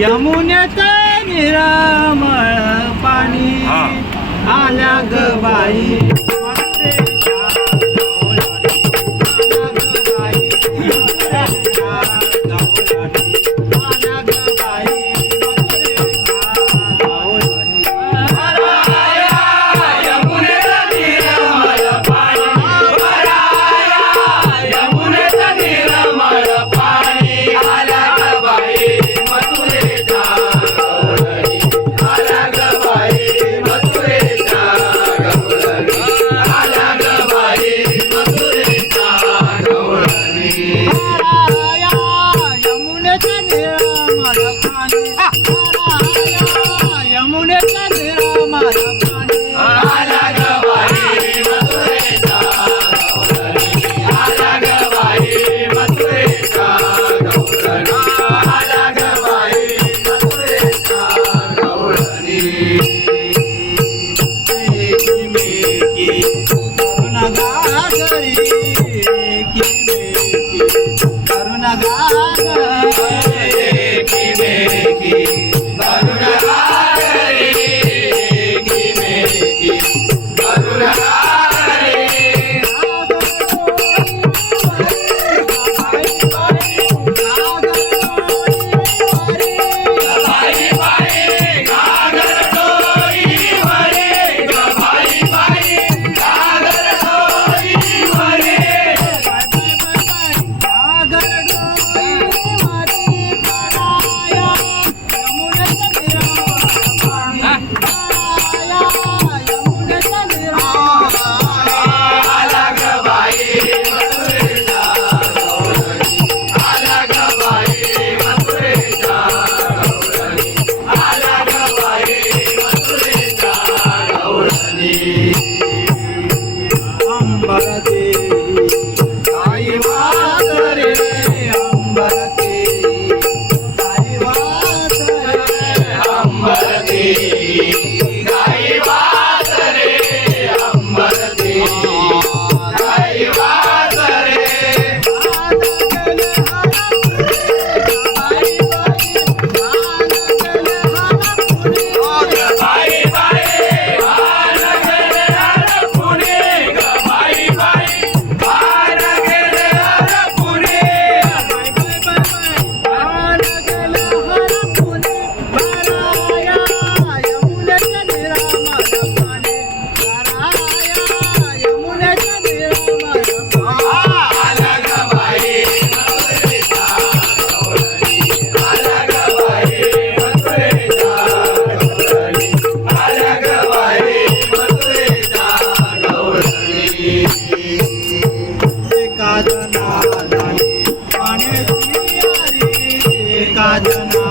यमुनेत निरामळ पाणी आल्या ग बाई मथुरेच्या गवळणी. आल्या ग बाई मथुरेच्या गवळणी. आल्या ग बाई मथुरेच्या गवळणी. वराया यमुनेत निर्मळ पाणी, वराया यमुनेत निर्मळ पाणी, आल्या ग बाई मथुरेच्या गवळणी. आल्या ग बाई मथुरेच्या गवळणी. आल्या ग बाई मथुरेच्या गवळणी. वराया यमुनेत निरामळ पाणी. वराया यमुनेत निरामळ पाणी. आल्या ग बाई मथुरेच्या गवळणी. आल्या ग बाई मथुरेच्या गवळणी. आल्या ग बाई मथुरेच्या गवळणी. एकीमेकी करुण गागरी. एकीमेकी करुण गागरी. एकीमेकी करुण गागरी. एकीमेकी करुण गागरी. बाई बाई घागर डोई वरे, ग बाई बाई घागर डोई वरे. आल्या ग बाई मथुरेच्या गवळणी. आल्या ग बाई मथुरेच्या गवळणी. आल्या ग बाई मथुरेच्या गवळणी. अंबरते आई वासरे. अंबरते आई वासरे. अंबरती गाई वासरे. अंबरती गाई वासरे. बाई बाई वान गेले हर पुणे, ग बाई बाई वान गेले हर पुणे. आल्या ग बाई मथुरेच्या गवळणी. आल्या ग बाई मथुरेच्या गवळणी. आल्या ग बाई मथुरेच्या गवळणी. एका जनाने पाण्याची आरी. एका जना